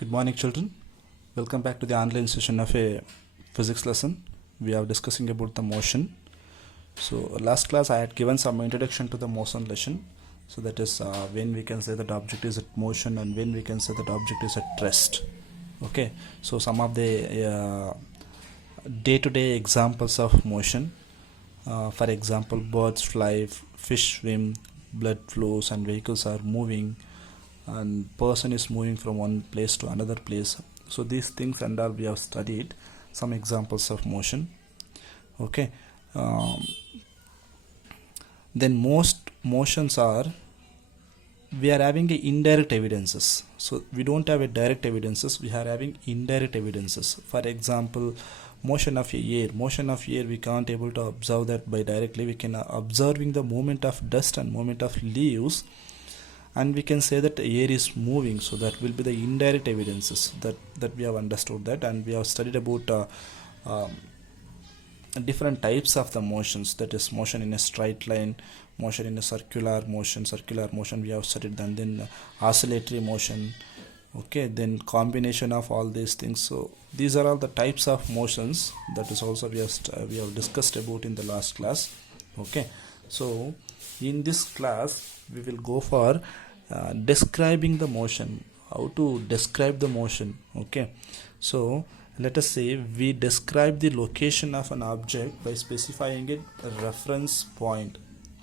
Good morning, children. Welcome back to the online session of a physics lesson. We are discussing about the motion. So last class I had given some introduction to the motion lesson. So that is when we can say that object is at motion and when we can say that object is at rest. Okay. So some of the day-to-day examples of motion. For example, birds fly, fish swim, blood flows, and vehicles are moving, and person is moving from one place to another place. So these things and all we have studied some examples of motion. Okay. Then most motions are, we are having a indirect evidences. So we don't have a direct evidences, we are having indirect evidences. For example, motion of air we can't able to observe that by directly. We can observing the movement of dust and movement of leaves, and we can say that air is moving. So that will be the indirect evidences that we have understood that, and we have studied about different types of the motions, that is motion in a straight line, motion in a circular motion we have studied, and then oscillatory motion. Okay, then combination of all these things. So these are all the types of motions, that is also we have discussed about in the last class. Okay, so in this class we will go for describing the motion, how to describe the motion. Okay, so let us say we describe the location of an object by specifying a reference point.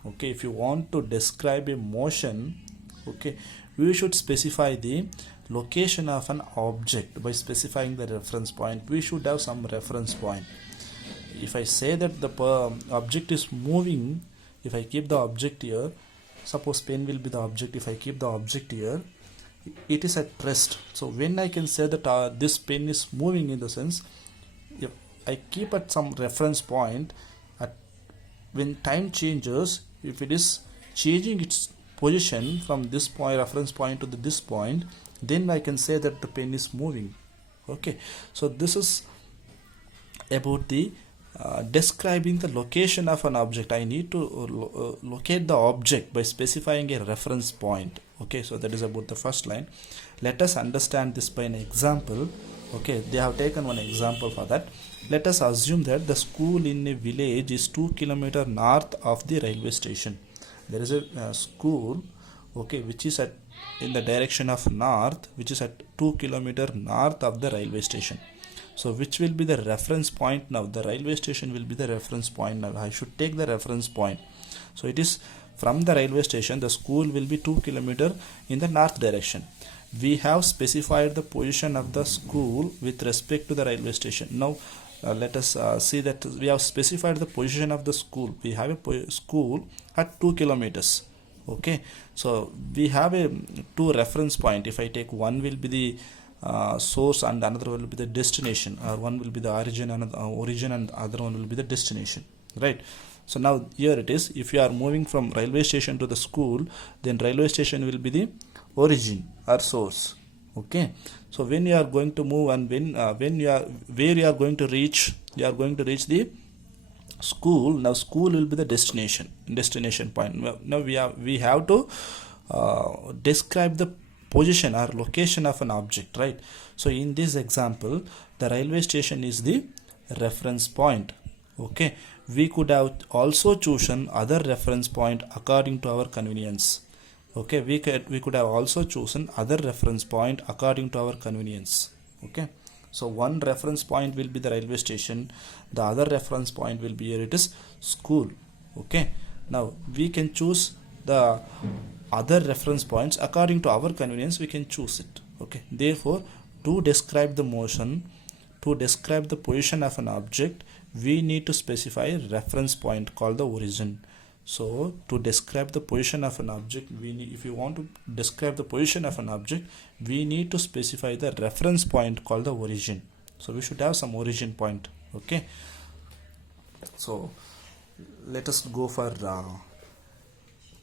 Okay, if you want to describe a motion, okay, we should specify the location of an object by specifying the reference point. We should have some reference point. If I say that the object is moving, if I keep the object here, suppose pen will be the object, if I keep the object here, it is at rest. So when I can say that this pen is moving, in the sense, if I keep at some reference point, at when time changes, if it is changing its position from this point, reference point to this point, then I can say that the pen is moving. Okay, so this is about the describing the location of an object. I need to locate the object by specifying a reference point. Okay, so that is about the first line. Let us understand this by an example. Okay, they have taken one example for that. Let us assume that the school in a village is 2 km north of the railway station. There is a school, okay, which is at in the direction of north, which is at 2 km north of the railway station. So which will be the reference point now? The railway station will be the reference point now. I should take the reference point. So it is from the railway station, the school will be 2 km in the north direction. We have specified the position of the school with respect to the railway station. Now let us see that we have specified the position of the school. We have a school at 2 kilometers. Okay, so we have a two reference point. If I take one will be the source and another will be the destination, or one will be the origin and other one will be the destination, right? So now here it is, if you are moving from railway station to the school, then railway station will be the origin or source. Okay, so when you are going to move and when you are where you are going to reach, you are going to reach the school. Now school will be the destination point. Now we have to describe the position or location of an object, right? So in this example, the railway station is the reference point. Okay, we could have also chosen other reference point according to our convenience. Okay, we could have also chosen other reference point according to our convenience. Okay, so one reference point will be the railway station, the other reference point will be here, it is school. Okay, now we can choose the other reference points according to our convenience, we can choose it. Okay, therefore to describe the motion, to describe the position of an object, we need to specify a reference point called the origin. So to describe the position of an object, if you want to describe the position of an object, we need to specify the reference point called the origin. So we should have some origin point. Okay, so let us go for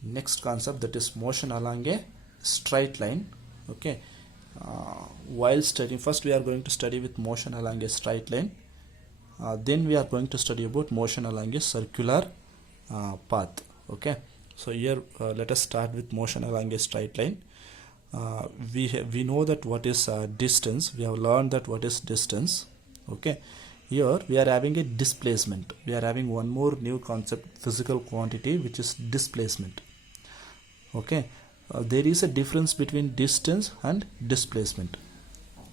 next concept, that is motion along a straight line. Okay, while studying, first we are going to study with motion along a straight line, then we are going to study about motion along a circular path. Okay, so here let us start with motion along a straight line. we know that what is distance. We have learned that what is distance. Okay, here we are having a displacement. We are having one more new concept, physical quantity, which is displacement. Okay, there is a difference between distance and displacement.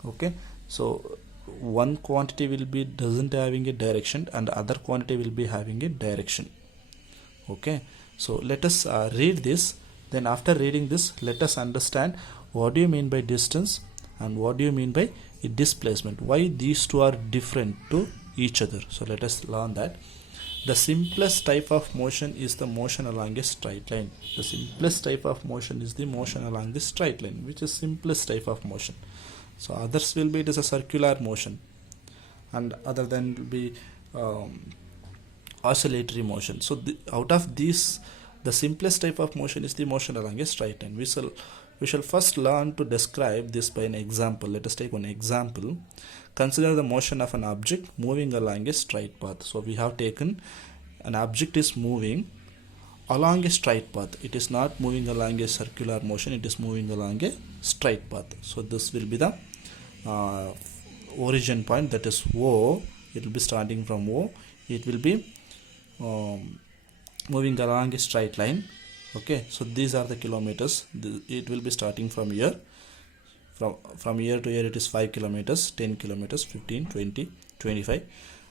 Okay, so one quantity will be doesn't having a direction and other quantity will be having a direction. Okay, so let us read this. Then after reading this, let us understand what do you mean by distance and what do you mean by displacement, why these two are different to each other. So let us learn that. The simplest type of motion is the motion along a straight line. The simplest type of motion is the motion along the straight line, which is simplest type of motion. So others will be, it is a circular motion, and other than will be oscillatory motion. So out of these, the simplest type of motion is the motion along a straight line. We shall first learn to describe this by an example. Let us take one example. Consider the motion of an object moving along a straight path. So we have taken an object is moving along a straight path. It is not moving along a circular motion, it is moving along a straight path. So this will be the origin point, that is O. It will be starting from O. It will be moving along a straight line. Okay, so these are the kilometers. It will be starting from here. From here to here it is 5 kilometers, 10 kilometers, 15, 20, 25.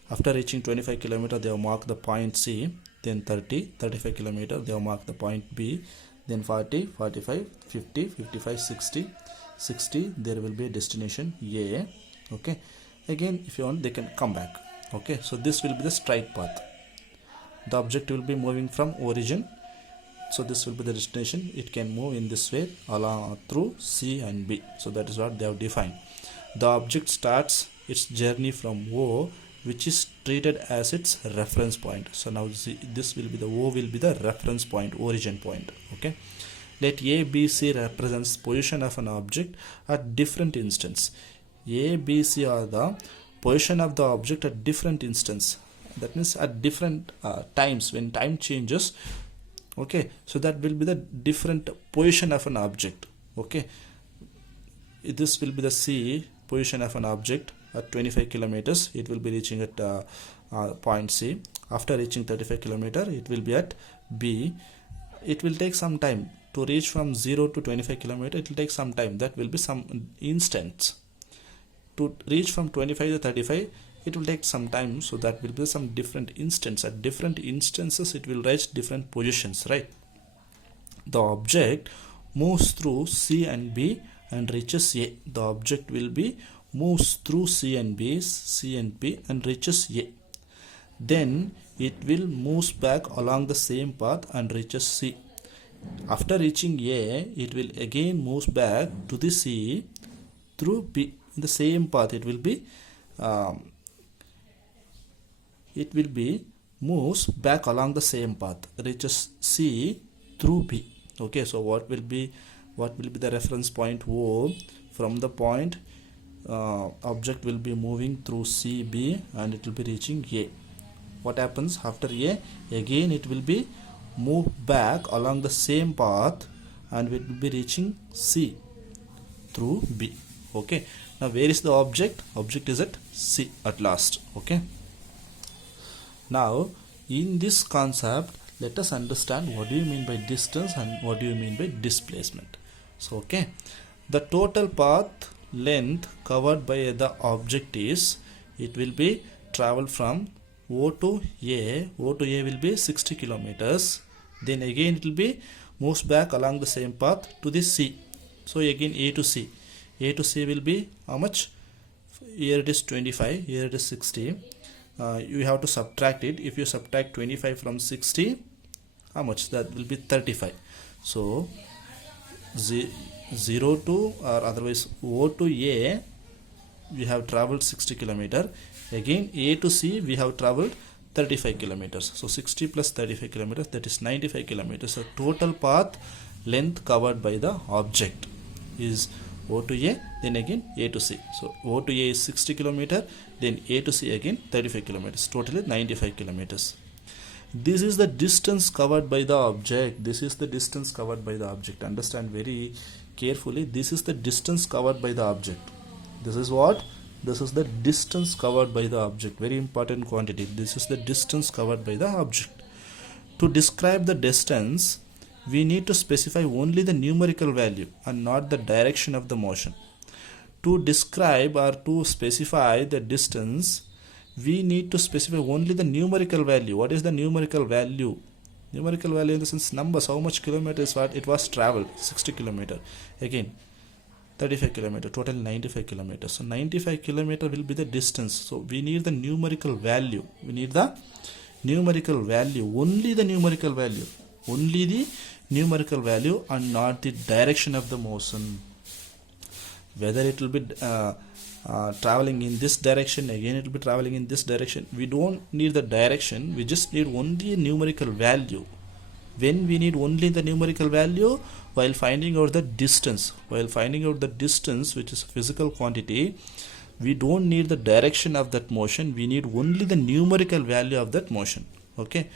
After reaching 25 kilometers, they have marked the point C. Then 30, 35 kilometers, they have marked the point B. Then 40, 45, 50, 55, 60, 60. There will be a destination A. Okay, again if you want they can come back. Okay, so this will be the straight path. The object will be moving from origin. So this will be the destination. It can move in this way along through C and B. So that is what they have defined. The object starts its journey from O, which is treated as its reference point. So now this will be the O will be the reference point, origin point. Okay, let A, B, C represents position of an object at different instance. A, B, C are the position of the object at different instance. That means at different times, when time changes. Okay, so that will be the different position of an object. Okay, this will be the C, position of an object at 25 kilometers. It will be reaching at point C. After reaching 35 kilometers, it will be at B. It will take some time to reach from 0 to 25 kilometers. It will take some time. That will be some instance. To reach from 25 to 35, it will take some time. So that will be some different instance. At different instances, it will reach different positions, right? The object moves through C and B and reaches A. The object will be moves through C and B and reaches A. Then it will moves back along the same path and reaches C. After reaching A, it will again moves back to the C through B. In the same path, it will be moves back along the same path, reaches C through B. Okay, so what will be the reference point O? From the point object will be moving through C, B, and it will be reaching A. What happens after A? Again it will be move back along the same path and it will be reaching C through B. Okay, now where is the object? Object is at C at last. Okay, now in this concept, let us understand what do you mean by distance and what do you mean by displacement. So okay, the total path length covered by the object is, it will be traveled from O to A. O to A will be 60 kilometers. Then again it will be moves back along the same path to the C. So again A to C. A to C will be how much? Here it is 25, here it is 60. You have to subtract it. If you subtract 25 from 60, how much? That will be 35. So 0 to, or otherwise O to A, we have traveled 60 kilometer. Again A to C, we have traveled 35 kilometers. So 60 plus 35 kilometers, that is 95 kilometers. So total path length covered by the object is O to A, then again A to C. So O to A is 60 kilometer, then A to C again 35 kilometers, totally 95 kilometers. This is the distance covered by the object. This is the distance covered by the object. Understand very carefully. This is the distance covered by the object. This is what? This is the distance covered by the object. Very important quantity. This is the distance covered by the object. To describe the distance, we need to specify only the numerical value and not the direction of the motion. To describe or to specify the distance, we need to specify only the numerical value. What is the numerical value? Numerical value in the sense numbers, how much kilometers what it was traveled. 60 kilometer. Again 35 kilometer, total 95 kilometers. So 95 kilometer will be the distance. So we need the numerical value. We need the numerical value, only the numerical value, only the numerical value and not the direction of the motion. Whether it will be traveling in this direction, again it will be traveling in this direction. We don't need the direction, we just need only a numerical value. When we need only the numerical value, while finding out the distance, which is a physical quantity, we don't need the direction of that motion, we need only the numerical value of that motion, okay,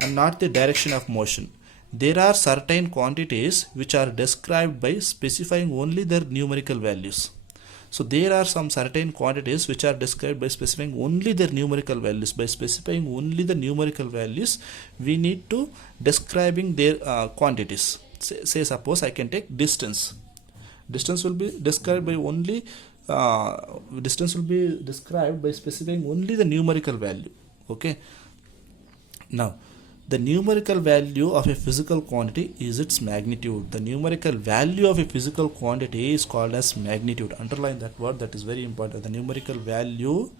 and not the direction of motion. There are certain quantities which are described by specifying only their numerical values. So there are some certain quantities which are described by specifying only their numerical values. By specifying only the numerical values, we need to describing their quantities. Say suppose I can take distance. Distance will be described by only specifying only the numerical value. Okay. Now, the numerical value of a physical quantity is its magnitude. The numerical value of a physical quantity is called as magnitude. Underline that word, that is very important. The numerical value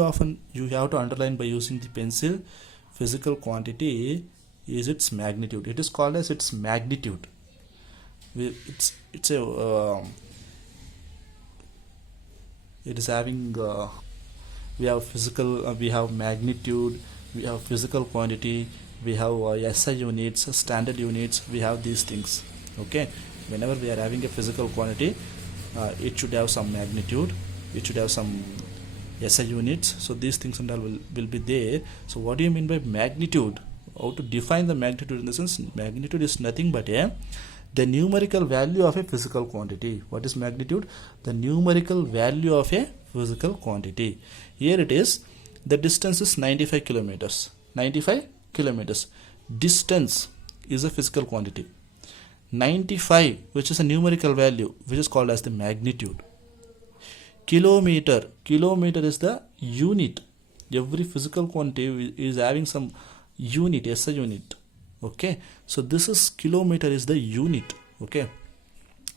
often you have to underline by using the pencil. Physical quantity is its magnitude. It is called as its magnitude. It is having we have physical, we have magnitude, we have physical quantity, we have SI units, standard units, we have these things. Okay, whenever we are having a physical quantity, it should have some magnitude, it should have some SI units. So these things and all will be there. So what do you mean by magnitude? How to define the magnitude? In the sense, magnitude is nothing but the numerical value of a physical quantity. What is magnitude? The numerical value of a physical quantity. Here it is. The distance is 95 kilometers. 95 kilometers. Distance is a physical quantity. 95, which is a numerical value, which is called as the magnitude. Kilometer. Kilometer is the unit. Every physical quantity is having some unit, SI unit. Okay. So this is kilometer is the unit. Okay.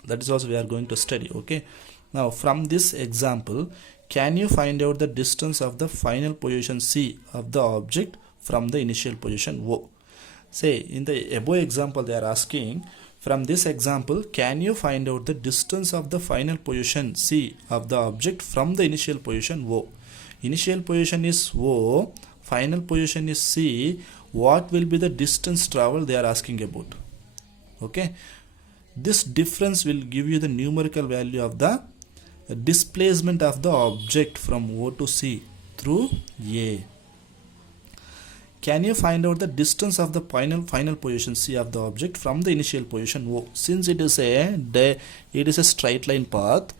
That is also we are going to study. Okay. Now from this example, can you find out the distance of the final position C of the object from the initial position O? Say in the above example they are asking, from this example, can you find out the distance of the final position C of the object from the initial position O? Initial position is O, final position is C. What will be the distance traveled they are asking about? Okay. This difference will give you the numerical value of the displacement of the object from O to C through A. Can you find out the distance of the final position C of the object from the initial position O? Since it is a straight line path,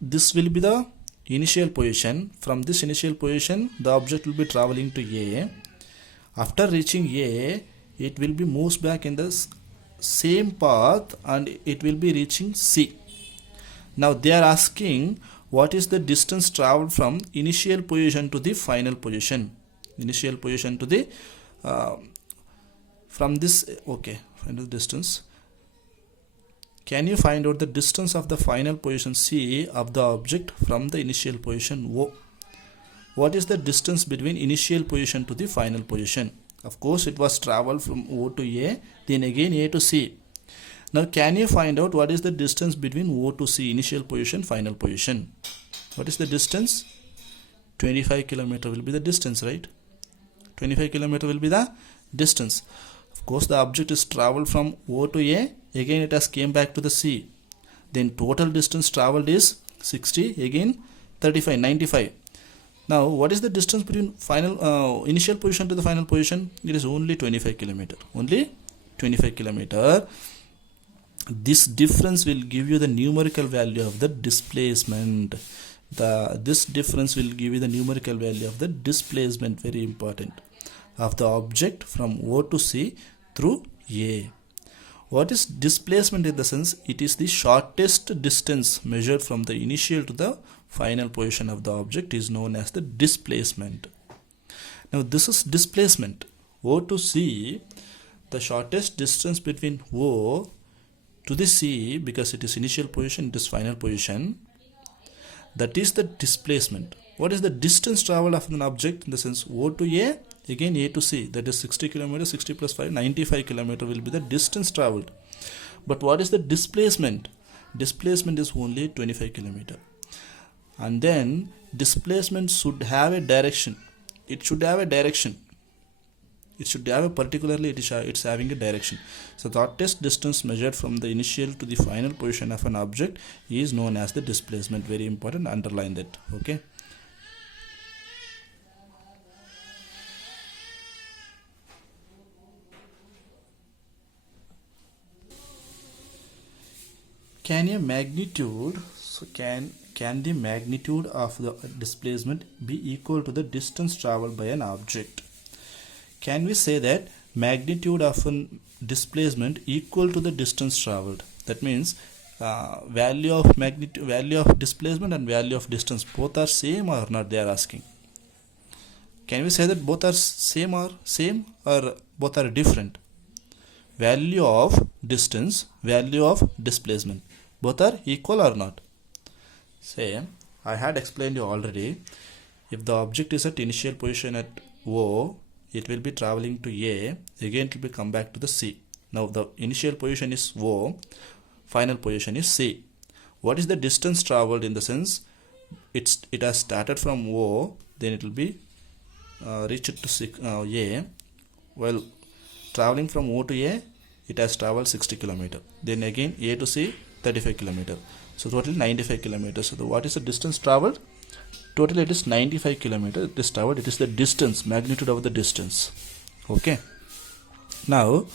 this will be the initial position. From this initial position, the object will be traveling to A. After reaching A, it will be moves back in the same path and it will be reaching C. Now they are asking what is the distance traveled from initial position to the final position. Initial position to the from this, okay, final distance. Can you find out the distance of the final position C of the object from the initial position O? What is the distance between initial position to the final position? Of course, it was traveled from O to A, then again A to C. Now, can you find out what is the distance between O to C, initial position, final position? What is the distance? 25 kilometer will be the distance, right? 25 kilometer will be the distance. Of course, the object is traveled from O to A. Again, it has came back to the C. Then total distance traveled is 60. Again, 35, 95. Now, what is the distance between initial position to the final position? It is only 25 kilometer. Only 25 kilometer, this difference will give you the numerical value of the displacement. This difference will give you the numerical value of the displacement, very important, of the object from O to C through A. What is displacement? In the sense, it is the shortest distance measured from the initial to the final position of the object is known as the displacement. Now this is displacement. O to C, the shortest distance between O to the C, because it is initial position, it is final position, that is the displacement. What is the distance traveled of an object? In the sense, O to A, again A to C, that is 60 kilometers, 60 plus 5, 95 kilometers will be the distance traveled. But what is the displacement? Displacement is only 25 kilometers. And then displacement should have a direction. It should have a direction. It should have a particularly, it's having a direction. So the shortest distance measured from the initial to the final position of an object is known as the displacement. Very important, underline that. Okay. Can a magnitude, so can the magnitude of the displacement be equal to the distance traveled by an object? Can we say that magnitude of a displacement equal to the distance traveled? That means value of magnitude, value of displacement and value of distance, both are same or not, they are asking. Can we say that both are same or both are different? Value of distance, value of displacement, both are equal or not? Say, I had explained you already. If the object is at initial position at O, it will be traveling to A, again it will be come back to the C. Now the initial position is O, final position is C. What is the distance traveled? In the sense, it has started from O, then it will be reached to A. While traveling from O to A, it has traveled 60 km. Then again A to C, 35 km. So total 95 km. So what is the distance traveled? Total it is 95 km. It is traveled. It is the distance, magnitude of the distance. Okay. Now,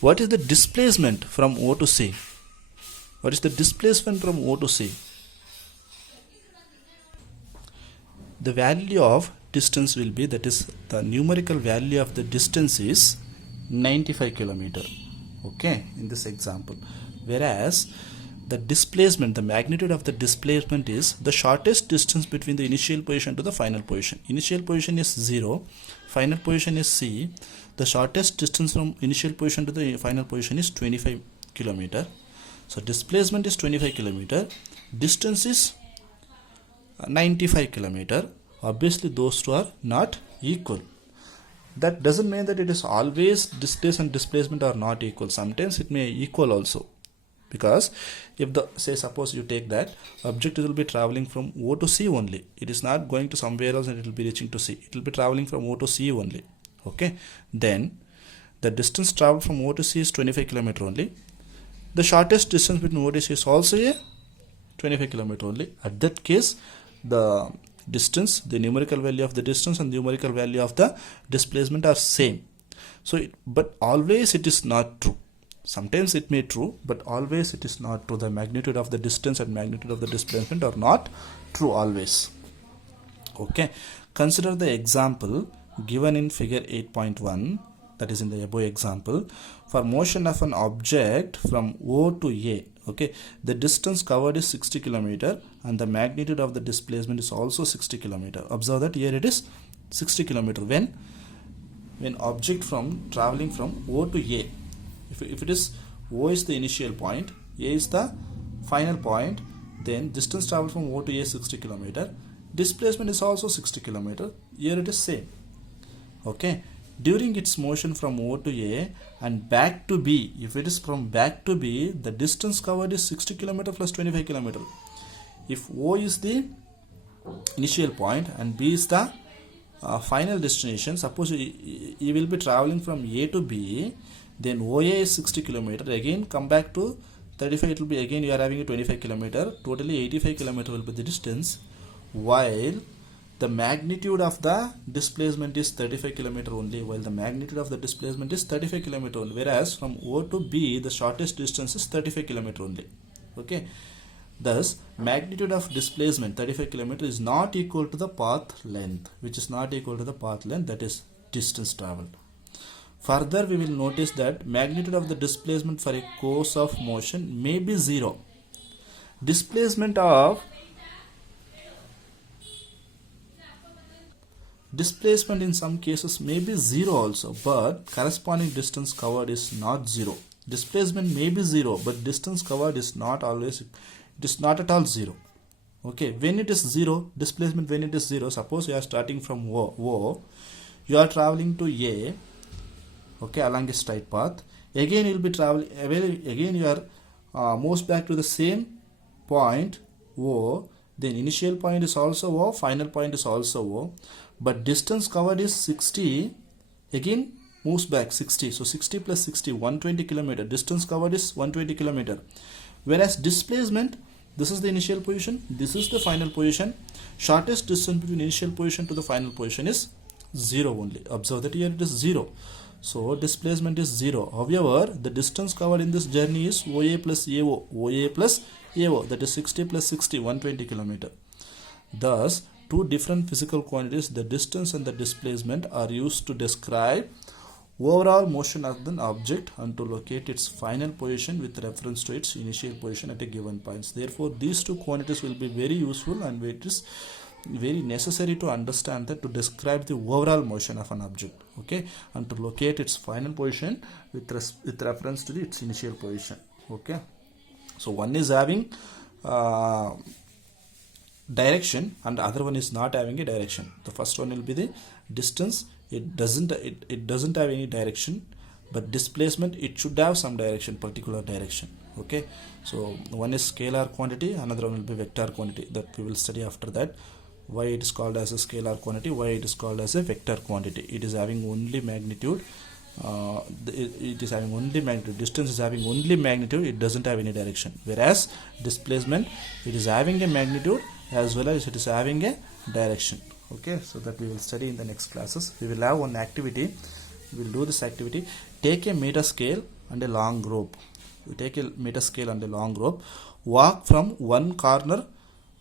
what is the displacement from O to C? What is the displacement from O to C? The value of distance will be, that is the numerical value of the distance is 95 km. Okay, in this example. Whereas the displacement, the magnitude of the displacement is the shortest distance between the initial position to the final position. Initial position is 0, final position is C. The shortest distance from initial position to the final position is 25 km. So displacement is 25 km, distance is 95 km. Obviously those two are not equal. That doesn't mean that it is always distance and displacement are not equal. Sometimes it may equal also. Because if the, say suppose you take that object will be traveling from O to C only, it is not going to somewhere else and it will be reaching to C, it will be traveling from O to C only. Okay, then the distance traveled from O to C is 25 km only. The shortest distance between O to C is also a 25 km only. At that case, the distance, the numerical value of the distance and the numerical value of the displacement are same. So but always it is not true. Sometimes it may true, but always it is not true. The magnitude of the distance and magnitude of the displacement are not true always. Okay. Consider the example given in figure 8.1, that is in the above example. For motion of an object from O to A, okay, the distance covered is 60 km and the magnitude of the displacement is also 60 km. Observe that here it is 60 km. When object from traveling from O to A, if it is O is the initial point, A is the final point, then distance traveled from O to A is 60 km. Displacement is also 60 km. Here it is same. Okay. During its motion from O to A and back to B, if it is from back to B, the distance covered is 60 km plus 25 km. If O is the initial point and B is the final destination, suppose you will be traveling from A to B, then OA is 60 km, again come back to 35, it will be again you are having a 25 km, totally 85 km will be the distance, while the magnitude of the displacement is 35 kilometer only, while the magnitude of the displacement is 35 kilometer only, whereas from O to B the shortest distance is 35 kilometer only. Okay, thus magnitude of displacement 35 kilometer is not equal to the path length, which is not equal to the path length, that is distance traveled. Further, we will notice that magnitude of the displacement for a course of motion may be zero. Displacement in some cases may be zero also, but corresponding distance covered is not zero. Displacement may be zero, but distance covered is not always, it is not at all zero. Okay, when it is zero, displacement when it is zero, suppose you are starting from O, you are traveling to A, okay, along a straight path. Again you will be traveling, again you are moves back to the same point O, then initial point is also O, final point is also O, but distance covered is 60, again moves back 60, so 60 plus 60, 120 kilometer, distance covered is 120 kilometer, whereas displacement, this is the initial position, this is the final position, shortest distance between initial position to the final position is 0 only. Observe that here it is 0, so displacement is 0. However, the distance covered in this journey is OA plus AO, OA plus AO, that is 60 plus 60, 120 kilometer. Thus, two different physical quantities, the distance and the displacement, are used to describe overall motion of an object and to locate its final position with reference to its initial position at a given point. Therefore, these two quantities will be very useful, and it is very necessary to understand that to describe the overall motion of an object, okay, and to locate its final position with reference to its initial position. Okay, so one is having direction and the other one is not having a direction. The first one will be the distance, it doesn't have any direction, but displacement, it should have some direction, particular direction. Okay, so one is scalar quantity, another one will be vector quantity, that we will study after that. Why it is called as a scalar quantity, why it is called as a vector quantity. It is having only magnitude, it is having only magnitude, distance is having only magnitude, it doesn't have any direction, whereas displacement, it is having a magnitude as well as it is having a direction. Okay, so that we will study in the next classes. We will have one activity, we will do this activity. Take a meter scale and a long rope. You take a meter scale and a long rope, walk from one corner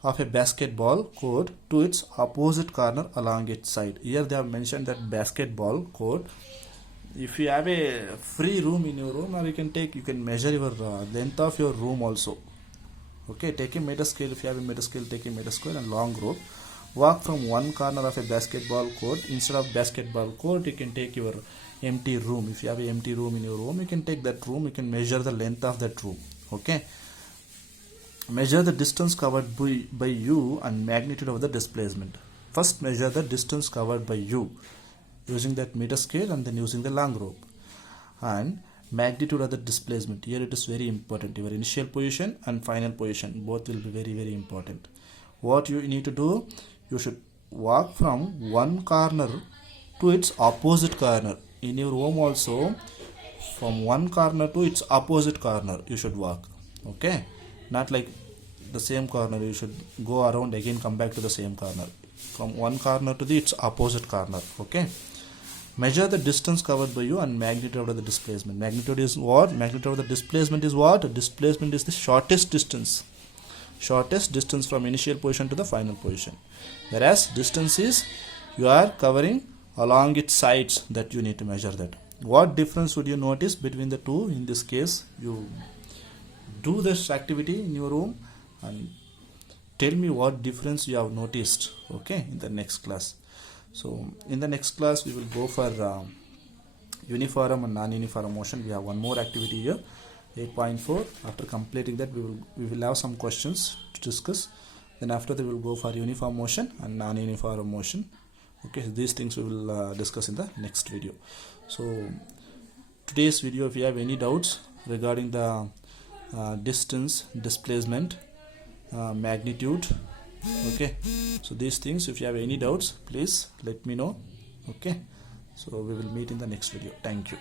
of a basketball court to its opposite corner along its side. Here they have mentioned that basketball court. If you have a free room in your room, or you can measure your length of your room also. Okay, take a meter scale. If you have a meter scale, take a meter scale and long rope. Walk from one corner of a basketball court. Instead of basketball court, you can take your empty room. If you have an empty room in your room, you can take that room. You can measure the length of that room. Okay. Measure the distance covered by you and magnitude of the displacement. First, measure the distance covered by you using that meter scale and then using the long rope, and magnitude of the displacement. Here it is very important, your initial position and final position, both will be very, very important. What you need to do, you should walk from one corner to its opposite corner. In your home also, from one corner to its opposite corner you should walk. Okay, not like the same corner, you should go around again, come back to the same corner. From one corner to its opposite corner. Okay, measure the distance covered by you and magnitude of the displacement. Magnitude is what? Magnitude of the displacement is what? Displacement is the shortest distance from initial position to the final position, whereas distance is you are covering along its sides, that you need to measure that. What difference would you notice between the two? In this case, you do this activity in your room and tell me what difference you have noticed. Okay, in the next class. So in the next class we will go for uniform and non-uniform motion. We have one more activity here, 8.4. After completing that, we will have some questions to discuss. Then after that we will go for uniform motion and non-uniform motion. Okay, these things we will discuss in the next video. So today's video, if you have any doubts regarding the distance, displacement, magnitude, okay, so these things, if you have any doubts, please let me know. Okay, so we will meet in the next video. Thank you.